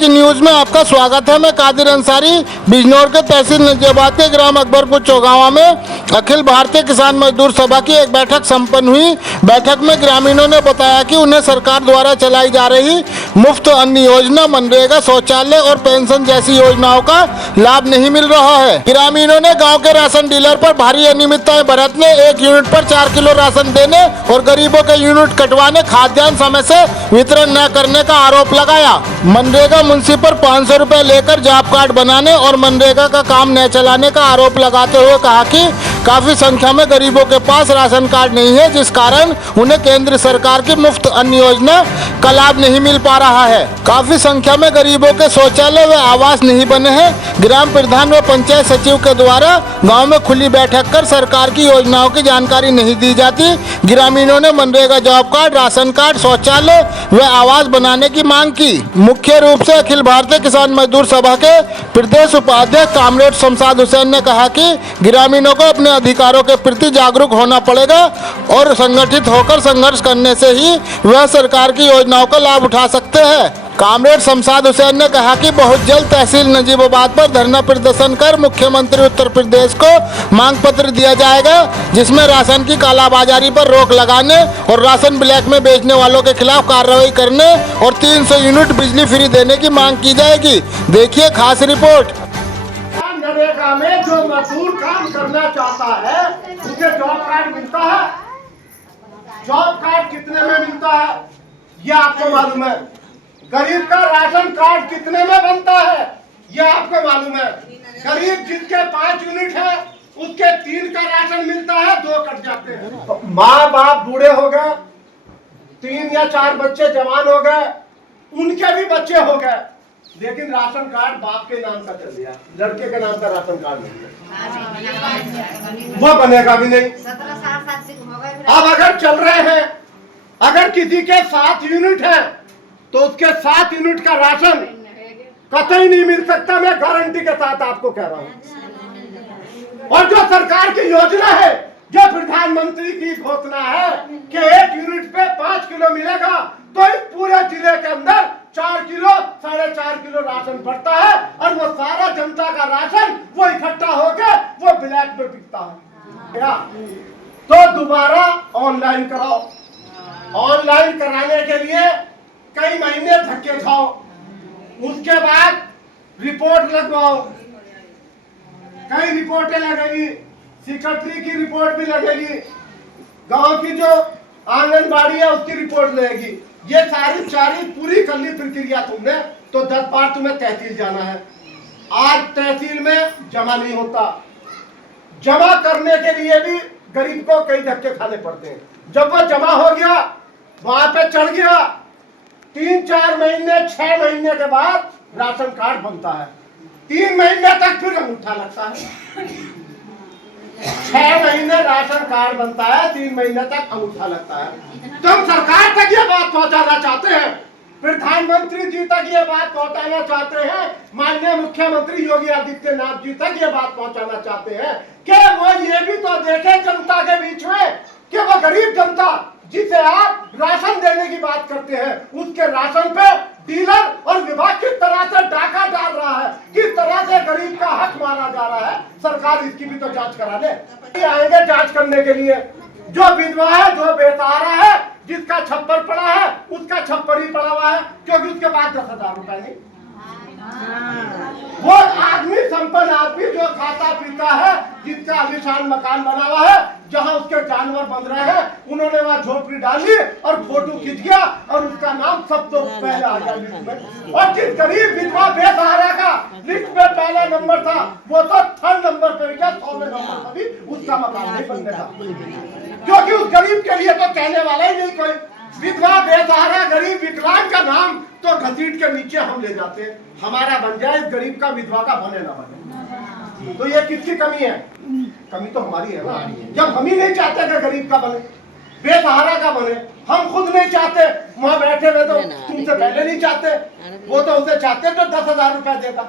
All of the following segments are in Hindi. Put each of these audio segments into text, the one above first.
की न्यूज में आपका स्वागत है। मैं कादिर अंसारी। बिजनौर के तहसील नजीबाबाद के ग्राम अकबरपुर चौगावा में अखिल भारतीय किसान मजदूर सभा की एक बैठक संपन्न हुई। बैठक में ग्रामीणों ने बताया कि उन्हें सरकार द्वारा चलाई जा रही मुफ्त अन्न योजना, मनरेगा, शौचालय और पेंशन जैसी योजनाओं का लाभ नहीं मिल रहा है। ग्रामीणों ने गाँव के राशन डीलर पर भारी अनियमितताएं बरतने, 1 यूनिट पर 4 किलो राशन देने और गरीबों के यूनिट कटवाने, खाद्यान्न समय से वितरण न करने का आरोप लगाया। मनरेगा मुंशी पर 500 रुपए लेकर जॉब कार्ड बनाने और मनरेगा का काम न चलाने का आरोप लगाते हुए कहा कि काफी संख्या में गरीबों के पास राशन कार्ड नहीं है, जिस कारण उन्हें केंद्र सरकार की मुफ्त अन्न योजना का लाभ नहीं मिल पा रहा है। काफी संख्या में गरीबों के शौचालय व आवास नहीं बने हैं। ग्राम प्रधान व पंचायत सचिव के द्वारा गाँव में खुली बैठक कर सरकार की योजनाओं की जानकारी नहीं दी जाती। ग्रामीणों ने MNREGA job card, ration card, शौचालय व आवास बनाने की मांग की। मुख्य रूप से अखिल भारतीय किसान मजदूर सभा के प्रदेश उपाध्यक्ष कामरेड शमशाद हुसैन ने कहा कि ग्रामीणों को अपने अधिकारों के प्रति जागरूक होना पड़ेगा और संगठित होकर संघर्ष करने से ही वह सरकार की योजनाओं का लाभ उठा सकते हैं। कामरेड शमशाद हुसैन ने कहा कि बहुत जल्द तहसील नजीबाबाद पर धरना प्रदर्शन कर मुख्यमंत्री उत्तर प्रदेश को मांग पत्र दिया जाएगा, जिसमें राशन की कालाबाजारी पर रोक लगाने और राशन ब्लैक में बेचने वालों के खिलाफ कार्रवाई करने और 300 यूनिट बिजली फ्री देने की मांग की जाएगी। देखिए खास रिपोर्ट। नरेगा में जो मजदूर काम करना चाहता है उसे जॉब कार्ड मिलता है। जॉब कार्ड कितने में मिलता है ये आपको मालूम है। गरीब का राशन कार्ड कितने में बनता है ये आपको मालूम है। गरीब जिसके 5 यूनिट है उसके 3 का राशन मिलता है, 2 कट जाते हैं। माँ बाप बूढ़े हो गए, 3 या 4 बच्चे जवान हो गए, उनके भी बच्चे हो गए, लेकिन राशन कार्ड बाप के नाम का चल गया, लड़के के नाम का राशन कार्ड नहीं है, वो बनेगा भी नहीं। अब अगर चल रहे हैं, अगर किसी के 7 यूनिट है तो उसके 7 यूनिट का राशन कतई नहीं मिल सकता। मैं गारंटी के साथ आपको कह रहा हूं। और जो सरकार की योजना है, जो प्रधानमंत्री की घोषणा है कि 1 यूनिट पे 5 किलो मिलेगा, तो इस पूरे जिले के अंदर 4 किलो 4.5 किलो राशन बढ़ता है और वो सारा जनता का राशन वो इकट्ठा होके वो ब्लैक में बिकता है। क्या तो दोबारा ऑनलाइन कराओ। ऑनलाइन कराने के लिए कई महीने धक्के खाओ, उसके बाद रिपोर्ट लगवाओ। कई रिपोर्टें लगेगी, सेक्रेटरी की रिपोर्ट भी लगेगी, गांव की जो आंगनबाड़ी है उसकी रिपोर्ट लगेगी। ये सारी पूरी करनी प्रक्रिया तुमने तो 10 बार तुम्हें तहसील जाना है। आज तहसील में जमा नहीं होता। जमा करने के लिए भी गरीब को कई धक्के खाने पड़ते हैं। जब वो जमा हो गया, वहां पे चढ़ गया, 3-4 महीने 6 महीने के बाद राशन कार्ड बनता है। 3 महीने तक फिर अंगूठा लगता है। 6 महीने राशन कार्ड बनता है, 3 महीने तक अंगूठा लगता है। तो हम सरकार तक ये बात पहुंचाना चाहते हैं, प्रधानमंत्री जी तक ये बात पहुंचाना चाहते हैं, माननीय मुख्यमंत्री योगी आदित्यनाथ जी तक ये बात पहुंचाना चाहते हैं कि वो ये भी तो देखे जनता के बीच में कि वो गरीब जनता जिसे आप राशन देने की बात करते हैं, उसके राशन पे डीलर और विभाग किस तरह से डाका डाल रहा है, किस तरह से गरीब का हक मारा जा रहा है। सरकार इसकी भी तो जांच करा ले। आएंगे जांच करने के लिए। जो विधवा है, जो बेसहारा है, जिसका छप्पर पड़ा है उसका छप्पर ही पड़ा हुआ है, क्योंकि उसके पास 10,000 रुपए नहीं। वो आदमी संपन्न आदमी जो खाता पीता है, जिसका आलीशान मकान बना हुआ है, जहां उसके जानवर बंध रहे हैं, उन्होंने वहां झोपड़ी डाली और फोटो खींच गया और उसका नाम सब तो पहले आ गया लिस्ट में। और जिस गरीब विधवा बेसहारा का लिस्ट में पहला नंबर था, वो तो 3rd नंबर पे गया, 100वें नंबर पर भी उसका मकान नहीं बनने का, क्योंकि उस गरीब के लिए तो कहने वाला ही नहीं कोई। विधवा बेसहारा गरीब विकलांग का नाम तो घसीट के नीचे हम ले जाते हैं। हमारा बन जाए, इस गरीब का विधवा का बने ना बने। तो ये किसकी कमी है? कमी तो हमारी है ना। जब हम ही नहीं चाहते कि गरीब का बने, बेसहारा का बने, हम खुद नहीं चाहते, वहां बैठे हुए तो तुमसे पहले नहीं चाहते, वो तो उसे चाहते तो 10,000 रुपए देगा।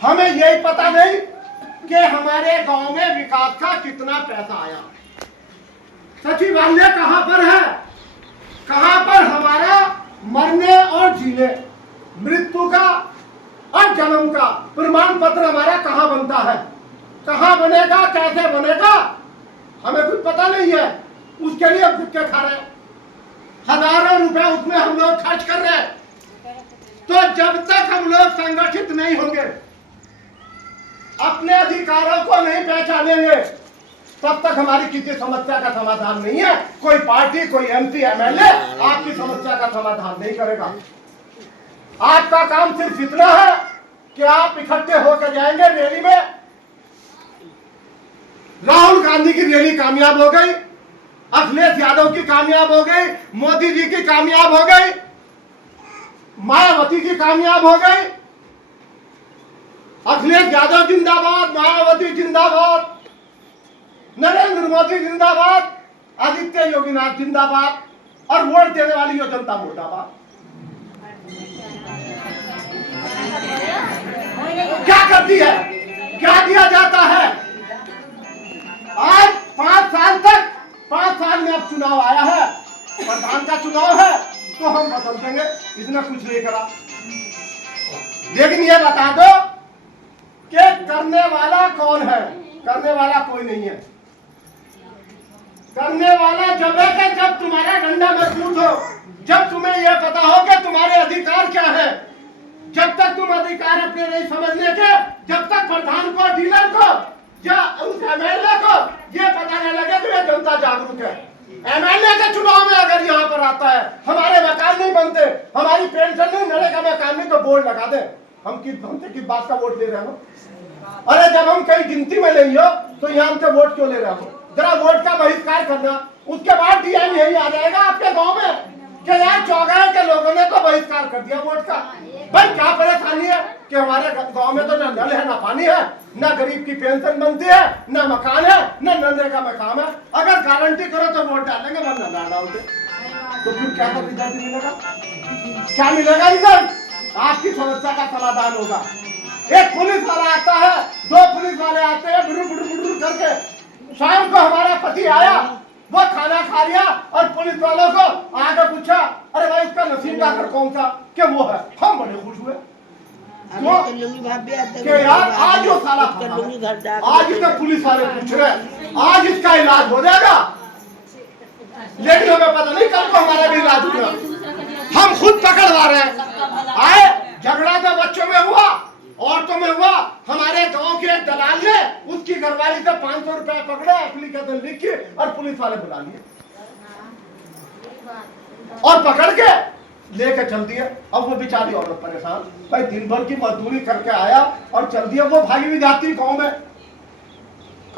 हमें यही पता नहीं कि हमारे गांव में विकास का कितना पैसा आया। सचिवालय कहां पर है, कहां पर हमारा मरने और जीने मृत्यु का और जन्म का प्रमाण पत्र हमारा कहाँ बनता है, कहाँ बनेगा, कैसे बनेगा, हमें कुछ पता नहीं है। उसके लिए भुक्के खा रहे हैं, हजारों रुपए उसमें हम लोग खर्च कर रहे हैं। तो जब तक हम लोग संगठित नहीं होंगे, अपने अधिकारों को नहीं पहचानेंगे, तब तक हमारी किसी समस्या का समाधान नहीं है। कोई पार्टी, कोई एमपी, एमएलए आपकी समस्या का समाधान नहीं करेगा। आपका काम सिर्फ इतना है कि आप इकट्ठे होकर जाएंगे रैली में। राहुल गांधी की रैली कामयाब हो गई, अखिलेश यादव की कामयाब हो गई, मोदी जी की कामयाब हो गई, मायावती की कामयाब हो गई। अखिलेश यादव जिंदाबाद, मायावती जिंदाबाद, नरेंद्र मोदी जिंदाबाद, आदित्य योगीनाथ जिंदाबाद, और वोट देने वाली यो जनता मुर्दाबाद। क्या करती है, क्या दिया जाता है? आज 5 साल में अब चुनाव आया है, प्रधान का चुनाव है, तो हम बदल देंगे, इसने कुछ नहीं करा। लेकिन ये बता दो कि करने वाला कौन है? करने वाला कोई नहीं है। करने वाला जब है कि जब तुम्हारा डंडा मजबूत हो, जब तुम्हें यह पता हो कि तुम्हारे अधिकार क्या है। जब तक तुम अधिकार अपने नहीं समझने के, जब तक प्रधान को, डीलर को या उस एमएलए को ये पता नहीं लगे तो ये जनता जागरूक है। एमएलए के चुनाव में अगर यहाँ पर आता है, हमारे मकान नहीं बनते, हमारी पेंशन नहीं, नरेगा में काम नहीं, तो बोर्ड लगा दे। हमसे किस बात का वोट ले रहे हो? अरे जब हम कहीं गिनती में नहीं हो तो यहाँ हमसे वोट क्यों ले रहे हो? जरा वोट का बहिष्कार करना, उसके बाद डीएम यही आ जाएगा आपके गांव में कि यार चौगांव के लोगों ने तो बहिष्कार कर दिया वोट का। भाई क्या परेशानी है कि हमारे गांव में तो न नल है, ना पानी है, ना गरीब की पेंशन बनती है, ना मकान है, ना नरेगा में काम है। अगर गारंटी करो तो वोट डालेंगे, वरना ना डालते। तो फिर क्या रिजल्ट मिलेगा? क्या मिलेगा रिजल्ट? आपकी समस्या का समाधान होगा। एक पुलिस वाला आता है, 2 पुलिस वाले आते हैं, बुरु बुरु बुरु करके। शाम को हमारा पति आया, वो खाना खा लिया और पुलिस वालों को आगे पूछा, अरे भाई उसका नसीब का घर कौन सा? कि वो है। हम बड़े खुश हुए कि यार आज वो साला आज इसका पुलिस वाले पूछ रहे, आज इसका इलाज हो जाएगा। लेकिन हमें पता नहीं कल को हमारा भी इलाज होगा। हम खुद पकड़वा रहे हैं। आए झगड़ा तो बच्चों में हुआ, औरतों में हुआ। हमारे गांव के एक दलाल ने उसकी घरवाली से 500 रुपया पकड़ा, एप्लीकेशन लिख के और पुलिस वाले बुला लिए और पकड़ के लेके चल दिए। अब वो बेचारी औरत परेशान, भाई दिन भर की मजदूरी करके आया और चल दिया। वो भागी भी जाती गांव में,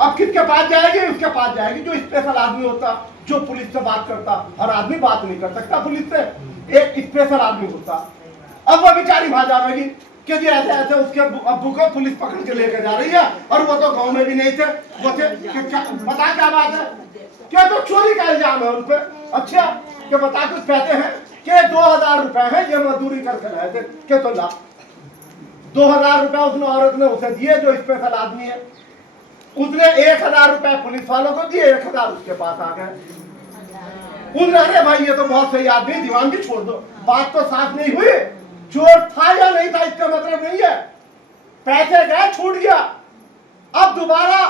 अब किसके पास जाएगी? उसके पास जाएगी जो स्पेशल आदमी होता, जो पुलिस से बात करता। हर आदमी बात नहीं कर सकता पुलिस से, एक स्पेशल आदमी होता। अब वो बेचारी वहां जाएगी कि जी ऐसे ऐसे उसके अब्बू को पुलिस पकड़ के लेकर जा रही है, और वो तो गांव में भी नहीं थे। वो थे बता क्या बात है? क्या तो चोरी का इल्जाम है उन पे। अच्छा कि बता कुछ कहते हैं कि 2000 रुपए है, ये मजदूरी करके लाए थे। के तो ला 2000 रुपए उसने, औरत ने उसे दिए जो स्पेशल आदमी है। उसने 1000 रुपए पुलिस वालों को दिए, 1000 उसके पास आ गए। उन अरे भाई ये तो बहुत सही आदमी, दीवान भी छोड़ दो। बात तो साफ नहीं हुई, चोर था या नहीं था इसका मतलब नहीं है। पैसे गए, छूट गया। अब दोबारा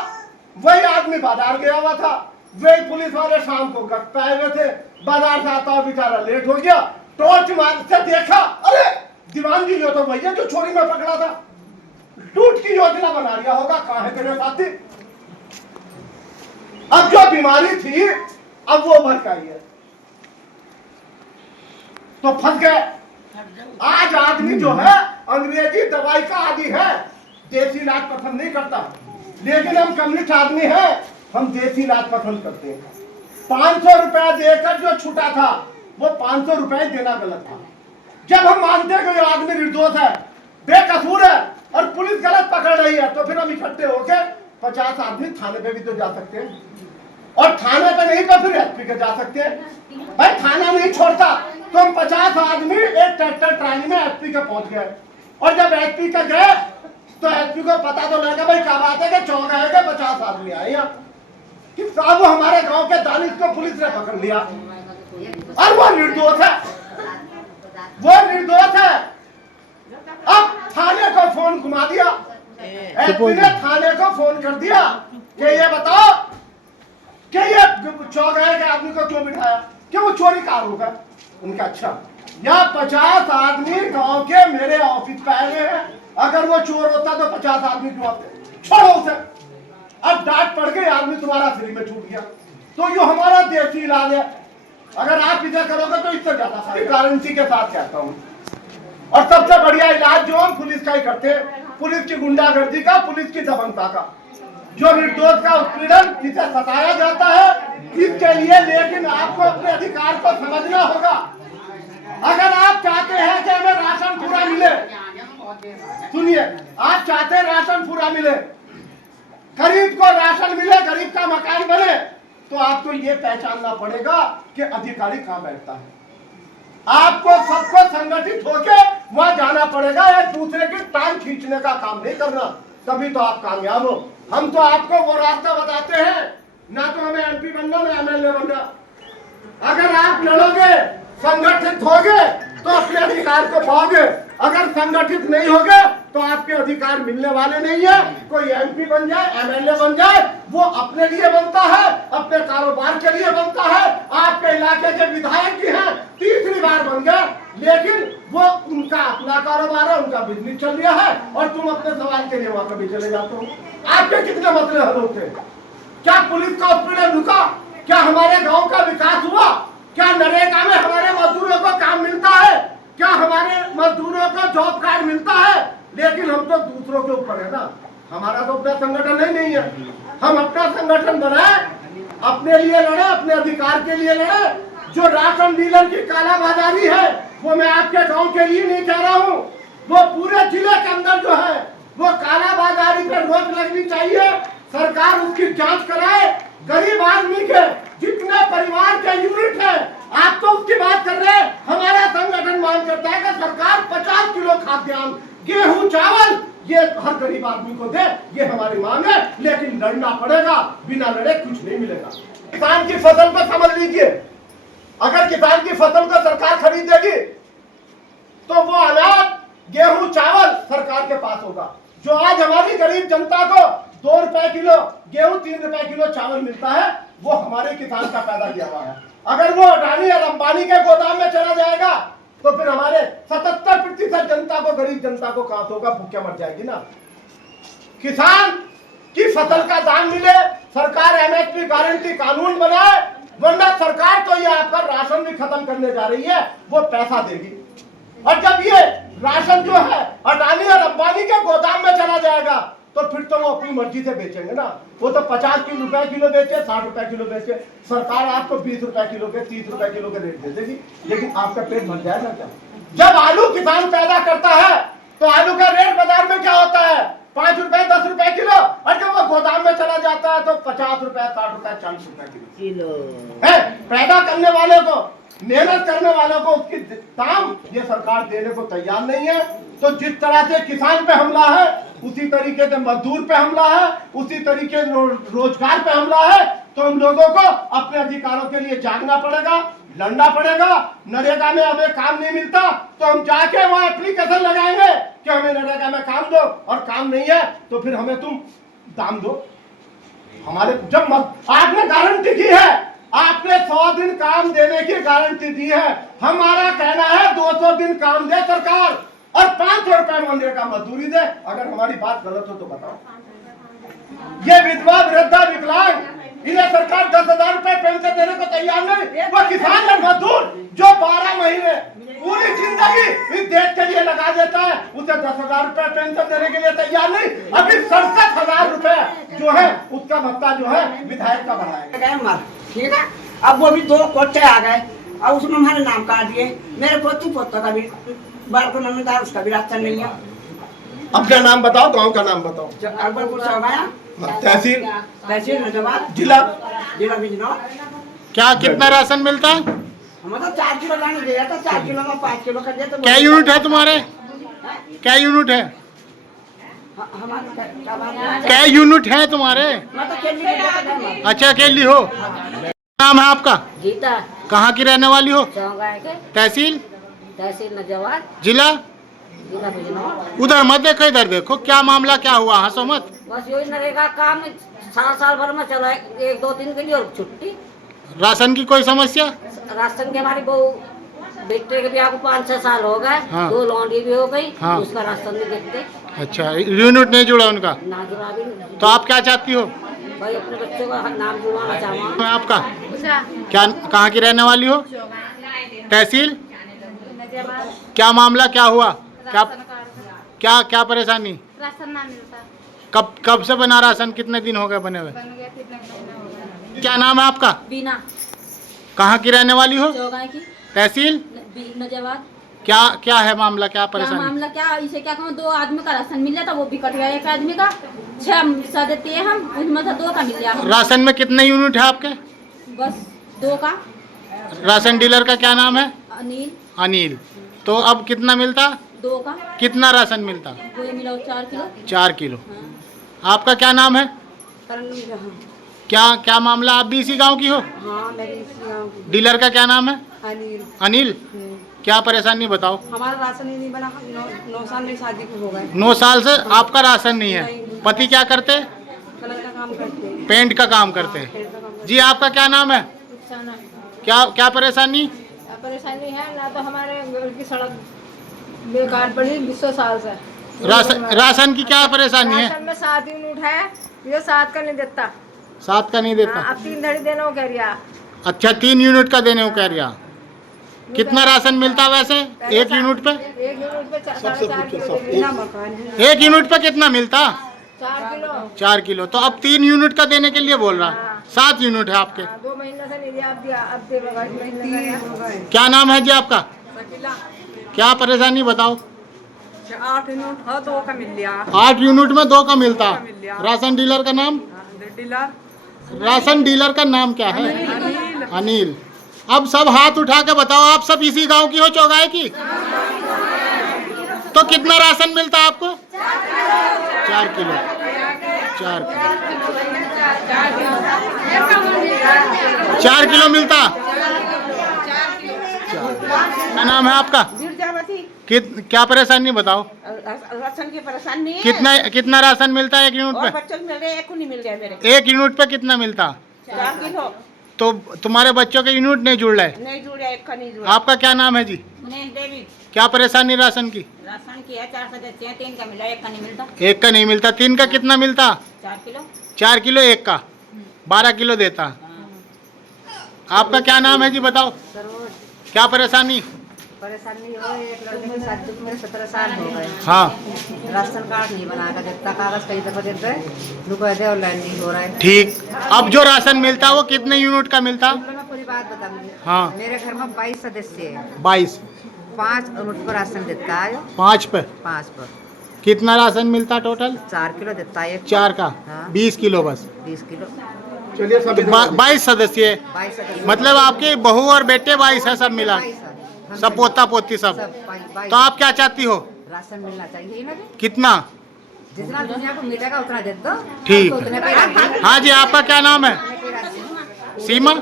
वही आदमी बाजार गया हुआ था, वही पुलिस वाले शाम को गश्त आए हुए थे। बाजार से आता हुआ बेचारा लेट हो गया, टॉर्च मार से देखा, अरे दीवान जी यो तो वही है जो चोरी में पकड़ा था। लूट की योजना बना लिया होगा, कहां है तेरे साथी? अब जो बीमारी थी अब वो उभर आई है, तो फंस गए। आज आदमी जो है अंग्रेजी दवाई का आदी है, देसी इलाज पसंद नहीं करता। लेकिन हम कम्युनिस्ट आदमी हैं, हम देसी इलाज पसंद करते हैं। 500 रुपया देकर जो छूटा था, वो 500 रुपए देना गलत था। जब हम मानते हैं कि ये आदमी निर्दोष है, बेकसूर है, और पुलिस गलत पकड़ रही है, तो फिर हम इकट्ठे होकर 50 आदमी थाने पे भी तो जा सकते हैं। और थाने पे नहीं तो फिर एसपी के जा सकते हैं। भाई थाना नहीं छोड़ता, तो हम 50 आदमी एक ट्रैक्टर ट्राली में एसपी के पहुंच गए। और जब एसपी के गए तो एसपी को पता तो लगा भाई क्या बात है कि चौगांव के 50 आदमी आए यहाँ कि साहब वो हमारे गांव के दानिश को पुलिस ने पकड़ लिया, और वो निर्दोष है, वो निर्दोष है। अब थाने को फोन घुमा दिया, एसपी ने थाने को फोन कर दिया कि ये बताओ कि ये चौगाहे के आदमी को क्यों बिठाया, कि वो चोरी कार होगा। उनका अच्छा, या 50 आदमी गांव के मेरे ऑफिस पे आए हुए हैं, अगर वो चोर होता तो 50 आदमी क्यों आते, छोड़ो उसे। अब डांट पड़ गई, आदमी तुम्हारा फ्री में छूट गया। तो ये हमारा देसी इलाज है, अगर आप इधर करोगे तो इससे ज्यादा गारंटी के साथ कहता हूँ। और सबसे बढ़िया इलाज जो हम पुलिस का ही करते हैं, पुलिस की गुंडागर्दी का, पुलिस की दबंगता का, जो निर्दोष का उत्पीड़न जिसे सताया जाता है, इसके लिए लेकिन आपको अपने अधिकार को समझना होगा। अगर आप चाहते हैं कि हमें राशन पूरा मिले, सुनिए, आप चाहते हैं राशन पूरा मिले, गरीब को राशन मिले, गरीब का मकान बने, तो आपको ये पहचानना पड़ेगा कि अधिकारी कहां बैठता है। आपको सबको संगठित होके वहां जाना पड़ेगा, एक दूसरे की टांग खींचने का काम नहीं करना, तभी तो आप कामयाब हो। हम तो आपको वो रास्ता बताते हैं, ना तो हमें एमपी बनना ना एमएलए बनना। अगर आप लड़ोगे, संगठित होगे तो अपने अधिकार को पाओगे, अगर संगठित नहीं होगे तो आपके अधिकार मिलने वाले नहीं है। कोई एमपी बन जाए, एमएलए बन जाए, वो अपने लिए बनता है, अपने कारोबार के लिए बनता है। आपके इलाके के विधायक भी हैं, तीसरी बार बन गए, लेकिन वो उनका अपना कारोबार है, उनका बिजनेस चल रहा है, और तुम अपने सवाल के लिए वहां कभी चले जाते हो। आपके कितने मसले हल होते हैं? क्या पुलिस का उत्पीड़न रुका? क्या हमारे गांव का विकास हुआ? क्या नरेगा में हमारे मजदूरों को काम मिलता है? क्या हमारे मजदूरों को जॉब कार्ड मिलता है? लेकिन हम तो दूसरों के ऊपर है ना, हमारा तो अपना संगठन नहीं है। हम अपना संगठन बनाए, अपने लिए लड़े, अपने अधिकार के लिए लड़े। जो राशन डीलर की कालाबाजारी है, वो मैं आपके गांव के लिए नहीं कह रहा हूँ, वो पूरे जिले के अंदर जो है, वो कालाबाजारी पर रोक लगनी चाहिए। सरकार उसकी जांच कराए। गरीब आदमी के जितने परिवार के यूनिट है, आप तो उसकी बात कर रहे हैं। हमारा संगठन मांग करता है कि सरकार 50 किलो खाद्यान्न, गेहूं, चावल ये हर गरीब आदमी को दे, ये हमारी मांग है। लेकिन लड़ना पड़ेगा, बिना लड़े कुछ नहीं मिलेगा। किसान की फसल को समझ लीजिए, अगर किसान की फसल को सरकार खरीदेगी तो वो अनाज, गेहूं, चावल सरकार के पास होगा। जो आज हमारी गरीब जनता को 2 रुपए किलो गेहूं, 3 रुपए किलो चावल मिलता है, वो हमारे किसान का पैदा किया हुआ है। अगर वो अडानी और अंबानी के गोदाम में चला जाएगा तो फिर हमारे 77% जनता को, गरीब जनता को कहां होगा, भूखे मर जाएगी ना। किसान की फसल का दाम मिले, सरकार एमएसपी गारंटी कानून बनाए, वरना सरकार तो ये आपका राशन भी खत्म करने जा रही है, वो पैसा देगी। और जब ये राशन जो है अडानी और अंबानी के गोदाम में चला जाएगा तो फिर तो वो अपनी मर्जी से बेचेंगे ना। वो तो 50 रुपए किलो बेचे, 60 रुपए किलो बेचे, सरकार आपको 20 रुपए किलो के, 30 रुपए किलो के रेट दे देगी, लेकिन आपका पेट भर जाएगा क्या? जब आलू किसान पैदा करता है तो आलू का रेट बाजार में क्या होता है? 5 रुपए, 10 रुपए किलो, और जब वो गोदाम में चला जाता है तो 50 रुपए, 60 रुपए, 40 रुपए किलो है। पैदा करने वाले को, मेहनत करने वालों को उसकी दाम ये सरकार देने को तैयार नहीं है। तो जिस तरह से किसान पे हमला है, उसी तरीके से मजदूर पे हमला है, उसी तरीके से रोजगार पे हमला है। तो हम लोगों को अपने अधिकारों के लिए जागना पड़ेगा, लड़ना पड़ेगा। नरेगा में हमें काम नहीं मिलता तो हम जाके वहां एप्लीकेशन लगाएंगे कि हमें नरेगा में काम दो, और काम नहीं है तो फिर हमें तुम दाम दो। हमारे जब आपने गारंटी की है, आपने 100 दिन काम देने की गारंटी दी है, हमारा कहना है 200 दिन काम दे सरकार और 500 रुपए मनरेगा मजदूरी दे। अगर हमारी बात गलत हो तो बताओ। ये विधवा, वृद्धा, विकलांग, इन्हें सरकार 10,000 रुपए पेंशन देने को तैयार नहीं। वो किसान और मजदूर जो 12 महीने पूरी जिंदगी इस देश के लिए लगा देता है, उसे 10,000 रुपए पेंशन देने के लिए तैयार नहीं। अभी 67,000 रुपए जो है उसका भत्ता जो है विधायक का बढ़ाएगा। ठीक है, अब वो भी 2 कोटे आ गए, अब उसमें हमारे नाम काट दिए। मेरे पोती पोता का भी बालको नमदार, उसका भी रास्ता नहीं है। अपना नाम बताओ, गांव का नाम बताओ। अकबरपुर से आया, तहसील, तहसील नजवाद, जिला बिजनौर। क्या कितना राशन मिलता है? हमें तो 4 किलो लाने दिया था, 4 किलो में 5 किलो कर दिया। तो क्या यूनिट है तुम्हारे? क्या यूनिट है? क्या यूनिट है तुम्हारे? मैं तो केली के। अच्छा, अकेली हो? नाम है आपका? गीता। कहाँ की रहने वाली हो? चौगाए के। तहसील? तहसील नजवाद, जिला? बिना भेजना। उधर मत देखो, इधर देखो, क्या मामला क्या हुआ, हंसो मत। बस यही नरेगा काम साल भर में चला है, 1-2 दिन के लिए और छुट्टी। राशन की कोई समस्या? राशन के हमारी बहू बेटे के ब्याह को 5-6 साल हो गए। हाँ। 2 लौंडी भी हो गई। हाँ। उसका राशन नहीं देखते। अच्छा, यूनिट नहीं जुड़ा उनका? ना जुड़ा भी नहीं। तो आप क्या चाहती हो? भाई अपने बच्चों का नाम जुड़वाना चाहूँगा। मैं आपका क्या, कहाँ की रहने वाली हो? तहसील? क्या मामला क्या हुआ? क्या क्या परेशानी? राशन ना मिलता। कब से बना राशन? कितने दिन हो गए बने हुए? बन गया कितने महीने हो गए। क्या नाम है आपका? बीना कहाँ की रहने वाली हो? चौगाई की तहसील? नजाबाद। क्या है मामला, क्या क्या परेशानी? मामला क्या, इसे क्या कहूँ, 2 आदमी का राशन मिल जाता, वो भी कट गया। एक आदमी का 6 हिस्सा देते हैं हम, उसमें से 2 का मिल गया। राशन में कितने यूनिट है आपके? बस 2 का। राशन डीलर का क्या नाम है? अनिल। अनिल। तो अब कितना मिलता? 2 का। कितना राशन मिलता? वो ये मिला 4 किलो। 4 किलो। हाँ। आपका क्या नाम है? हाँ, क्या मामला, आप भी इसी गांव की हो? मैं भी इसी गाँव की। डीलर का क्या नाम है? अनिल। अनिल। क्या परेशानी बताओ? हमारा राशन ही नहीं बना। 9 साल में शादी को हो गए। 9 साल से आपका राशन नहीं है। पति क्या करते? कलर का काम करते हैं। पेंट का काम करते हैं। जी, आपका क्या नाम है? क्या परेशानी? परेशानी है ना, तो हमारे घर की सड़क बेकार पड़ी 20 साल से। राशन की क्या परेशानी है? राशन में 7 यूनिट है, ये 7 का नहीं देता। 7 का नहीं देता? अब 3 धड़ी देना वो कह रिया। अच्छा, 3 यूनिट का देने को कह रहा। कितना राशन मिलता वैसे एक यूनिट पे? 1 यूनिट पे 4.5 किलो देना। 1 यूनिट पे कितना मिलता? 4 किलो। 4 किलो। तो अब 3 यूनिट का देने के लिए बोल रहा। 7 यूनिट है आपके। 2 महीने से नहीं दिया, अब दिया, अब दे लगा, 1 महीने का है। क्या नाम है जी आपका? क्या परेशानी बताओ? 8 यूनिट है, 2 का मिल गया। 8 यूनिट में 2 का मिलता। राशन डीलर का नाम? राशन डीलर का नाम क्या है? अनिल। अब सब हाथ उठा के बताओ, आप सब इसी गांव की हो, चौगाई की? तो कितना राशन मिलता आपको? 4 किलो। 4 किलो मिलता। क्या नाम है आपका? क्या परेशानी बताओ? राशन की परेशानी है। कितना राशन मिलता है 1 यूनिट और पे? बच्चों को मिल रहे, एक को नहीं मिल गया मेरे। 1 यूनिट पे कितना मिलता? 4 किलो। तो तुम्हारे बच्चों के यूनिट नहीं जुड़ रहे? नहीं जुड़ा, एक का नहीं जुड़ा। आपका क्या नाम है जी? उन्हें देवी। क्या परेशानी राशन की? राशन की है 4 सदस्य हैं, 3 का मिला, 1 का नहीं मिलता। 1 का नहीं मिलता। 3 का कितना मिलता? 4 किलो। 4 किलो 1 का 12 किलो देता। आपका क्या नाम है जी बताओ? क्या परेशानी? परेशानी हो, एक लड़के की शादी को मेरे 17 साल हो गए। हाँ, राशन कार्ड नहीं बनाकर देता, कागज कई दफा देते रुपए दे, ऑनलाइन नहीं हो रहा है। ठीक। अब जो राशन मिलता है वो कितने यूनिट का मिलता? मैं पूरी बात बता दूंगी। हाँ। मेरे घर में 22 सदस्य है। 22। 5 यूनिट पर राशन देता है। 5 पे 5 पर कितना राशन मिलता टोटल? 4 किलो देता है। 4 का हाँ। 20 किलो बस। 20 किलो। चलिए सब 22 सदस्य है। 22 सदस्य। मतलब आपके बहू और बेटे 22 है, सब मिला, 22 है। सब पोता पोती सब। 22। तो आप क्या चाहती हो? राशन मिलना चाहिए ना, कितना? जितना दुनिया को मिलेगा उतना दे दो। ठीक हमको उतने पे राशन। हाँ जी, आपका क्या नाम है? उतने पे राशन। सीमा?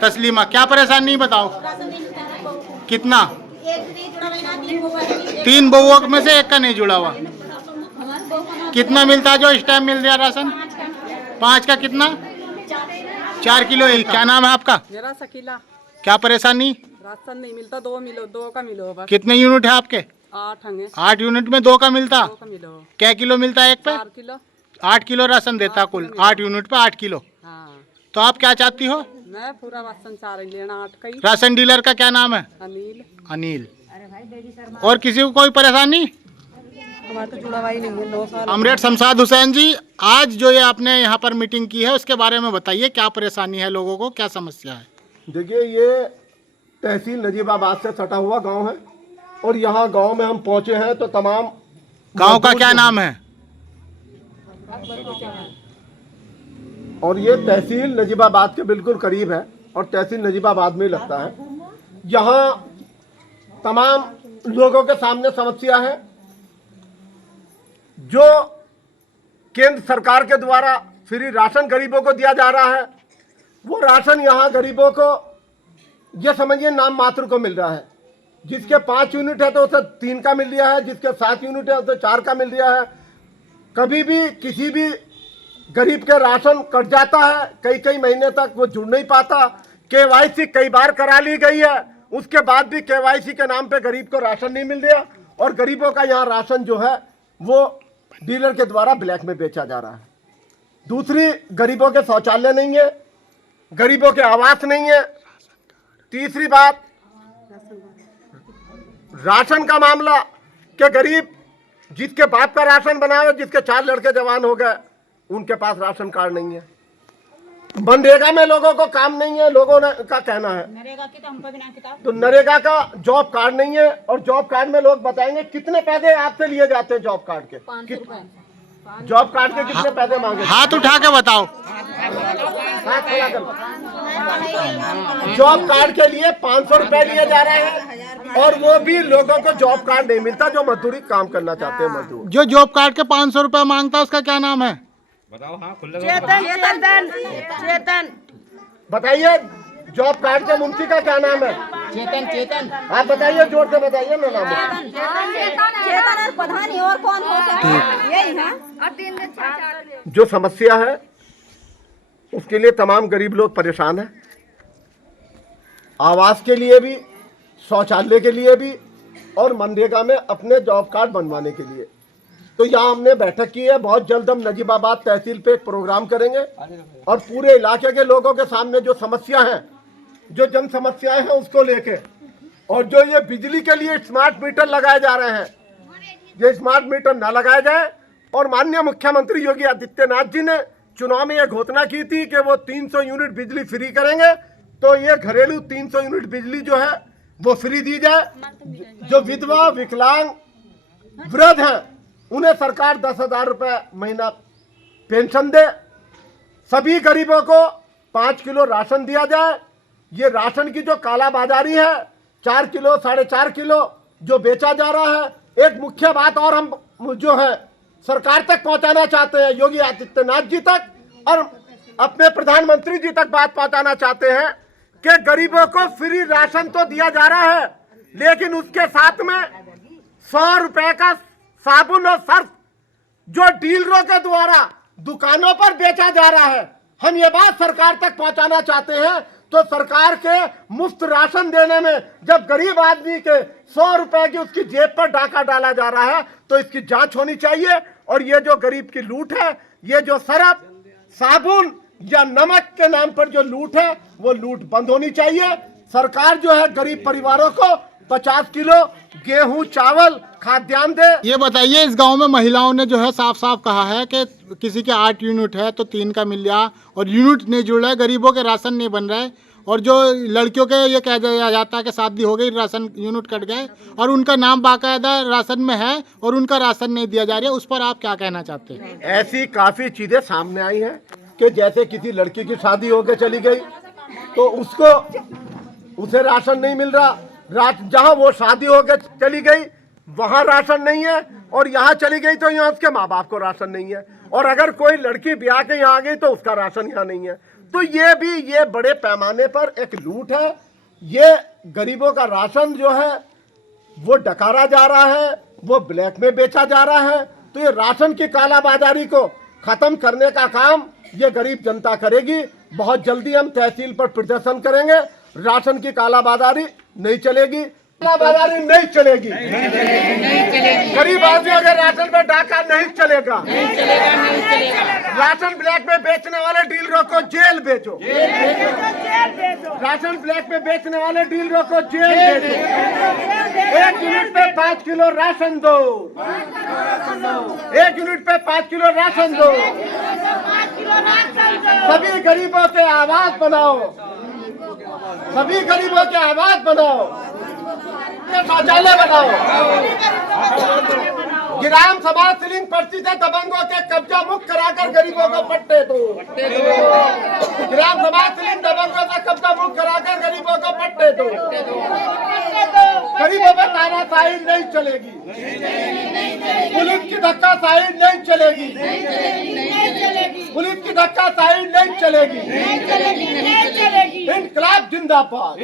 तस्लीमा। क्या परेशानी बताओ? कितना? 3 बहुओं में से 1 का नहीं जुड़ा हुआ। कितना मिलता है जो इस टाइम मिल रहा राशन? 5 का कितना? 4 किलो 1। क्या नाम है आपका? मेरा शकीला। क्या परेशानी? राशन नहीं मिलता, 2 का मिलो बस। कितने यूनिट है आपके? 8 होंगे। 8 यूनिट में 2 का मिलता। 2 का मिलो। क्या किलो मिलता है 1 पे? 4 किलो। 8 किलो राशन देता कुल। 8 यूनिट पे 8 किलो। हाँ, तो आप क्या चाहती हो? मैं पूरा राशन चाह रही लेना 8 का ही। राशन डीलर का क्या नाम है? अनिल। अनिल। और किसी को कोई परेशानी? हमारा तो जुड़ा हुआ ही नहीं है, 9 साल। अमरेट शमशाद हुसैन जी, आज जो ये आपने यहाँ पर मीटिंग की है उसके बारे में बताइए, क्या परेशानी है लोगों को, क्या समस्या है? देखिए, ये तहसील नजीबाबाद से सटा हुआ गांव है और यहाँ गांव में हम पहुँचे हैं तो तमाम गांव का क्या नाम है? और ये तहसील नजीबाबाद के बिल्कुल करीब है और तहसील नजीबाबाद में ही लगता है। यहाँ तमाम लोगों के सामने समस्या है। जो केंद्र सरकार के द्वारा फ्री राशन गरीबों को दिया जा रहा है, वो राशन यहाँ गरीबों को ये समझिए नाम मात्र को मिल रहा है। जिसके 5 यूनिट है तो उसे 3 का मिल रहा है, जिसके 7 यूनिट है उसे 4 का मिल रहा है। कभी भी किसी भी गरीब के राशन कट जाता है, कई कई महीने तक वो जुड़ नहीं पाता। केवाईसी कई बार करा ली गई है, उसके बाद भी केवाईसी के नाम पे गरीब को राशन नहीं मिल रहा और गरीबों का यहाँ राशन जो है वो डीलर के द्वारा ब्लैक में बेचा जा रहा है। दूसरी, गरीबों के शौचालय नहीं है, गरीबों के आवास नहीं है। तीसरी बात, राशन का मामला कि गरीब जिसके बाप का राशन बना हुआ, जिसके 4 लड़के जवान हो गए, उनके पास राशन कार्ड नहीं है। मनरेगा में लोगों को काम नहीं है, लोगों ने का कहना है। नरेगा की तो हमको बिना किताब। तो नरेगा का जॉब कार्ड नहीं है और जॉब कार्ड में लोग बताएंगे कितने पैसे आपसे लिए जाते हैं जॉब कार्ड के। जॉब कार्ड के कितने पैसे मांगे? हाथ उठा के बताओ। हाथ खड़ा कर। जॉब कार्ड के लिए 500 रुपए लिए जा रहे हैं और वो भी लोगों को जॉब कार्ड नहीं मिलता जो मजदूरी काम करना चाहते हैं मजदूर। जो जॉब कार्ड के 500 रुपए मांगता है उसका क्या नाम है? चेतन बताइए, जॉब कार्ड के मुंशी का क्या नाम है? चेतन। आप बताइए, जोर से बताइए ना नाम। चेतन और प्रधानी और कौन होता है? यही है। जो समस्या है उसके लिए तमाम गरीब लोग परेशान हैं। आवास के लिए भी, शौचालय के लिए भी और मनरेगा में अपने जॉब कार्ड बनवाने के लिए। तो यहाँ हमने बैठक की है। बहुत जल्द हम नजीबाबाद तहसील पे एक प्रोग्राम करेंगे और पूरे इलाके के लोगों के सामने जो समस्या है, जो जन समस्याएं हैं उसको लेके, और जो ये बिजली के लिए स्मार्ट मीटर लगाए जा रहे हैं, ये स्मार्ट मीटर ना लगाए जाए। और माननीय मुख्यमंत्री योगी आदित्यनाथ जी ने चुनाव में ये घोषणा की थी कि वो 300 यूनिट बिजली फ्री करेंगे, तो ये घरेलू 300 यूनिट बिजली जो है वो फ्री दी जाए। जो विधवा, विकलांग, वृद्ध हैं उन्हें सरकार 10,000 रुपये महीना पेंशन दे। सभी गरीबों को 5 किलो राशन दिया जाए। ये राशन की जो कालाबाजारी है, 4 किलो 4.5 किलो जो बेचा जा रहा है। एक मुख्य बात और हम जो है सरकार तक पहुंचाना चाहते हैं, योगी आदित्यनाथ जी तक और अपने प्रधानमंत्री जी तक बात पहुंचाना चाहते हैं कि गरीबों को फ्री राशन तो दिया जा रहा है, लेकिन उसके साथ में 100 रुपए का साबुन और सर्फ जो डीलरों के द्वारा दुकानों पर बेचा जा रहा है, हम ये बात सरकार तक पहुंचाना चाहते हैं। तो सरकार के मुफ्त राशन देने में जब गरीब आदमी के 100 रुपए की उसकी जेब पर डाका डाला जा रहा है तो इसकी जांच होनी चाहिए। और ये जो गरीब की लूट है, ये जो सरफ, साबुन या नमक के नाम पर जो लूट है, वो लूट बंद होनी चाहिए। सरकार जो है गरीब परिवारों को 50 किलो गेहूं, चावल, खाद्यान्न दे। ये बताइए, इस गांव में महिलाओं ने जो है साफ साफ कहा है कि किसी के 8 यूनिट है तो 3 का मिल रहा और यूनिट नहीं जुड़ रहा है, गरीबों के राशन नहीं बन रहा है। और जो लड़कियों के ये कह दिया जाता है कि शादी हो गई, राशन यूनिट कट गए और उनका नाम बाकायदा राशन में है और उनका राशन नहीं दिया जा रहा है। उस पर आप क्या कहना चाहते हैं? ऐसी काफी चीजें सामने आई हैं कि जैसे किसी लड़की की शादी होकर चली गई तो उसे राशन नहीं मिल रहा। जहां वो शादी होकर चली गई वहां राशन नहीं है और यहाँ चली गई तो यहाँ उसके माँ बाप को राशन नहीं है। और अगर कोई लड़की ब्याह के यहाँ आ गई तो उसका राशन यहाँ नहीं है। तो ये बड़े पैमाने पर एक लूट है। ये गरीबों का राशन जो है वो डकारा जा रहा है, वो ब्लैक में बेचा जा रहा है। तो ये राशन की कालाबाजारी को खत्म करने का काम ये गरीब जनता करेगी। बहुत जल्दी हम तहसील पर प्रदर्शन करेंगे। राशन की कालाबाजारी नहीं चलेगी, कालाबाजारी नहीं चलेगी। गरीब आदमियों के राशन में डाका नहीं चलेगा। राशन ब्लैक में बेचने वाले डीलरों को जेल भेजो। राशन ब्लैक में बेचने वाले डीलरों को जेल भेजो। 1 यूनिट पे 5 किलो राशन दो। 1 यूनिट पे 5 किलो राशन दो। सभी गरीबों के आवाज बनाओ। सभी गरीबों के आवाज बनाओ। शौचालय बनाओ। ग्राम सभा सीलिंग पर्ची से दबंगों के कब्जा मुक्त कराकर गरीबों को पट्टे दो। ग्राम सभा सीलिंग दबंगों से कब्जा मुक्त कराकर गरीबों को पट्टे दो। गरीबों पर तानाशाही नहीं चलेगी। पुलिस की धक्काशाही नहीं चलेगी। पुलिस की धक्काशाही नहीं चलेगी। इंकलाब जिंदाबाद।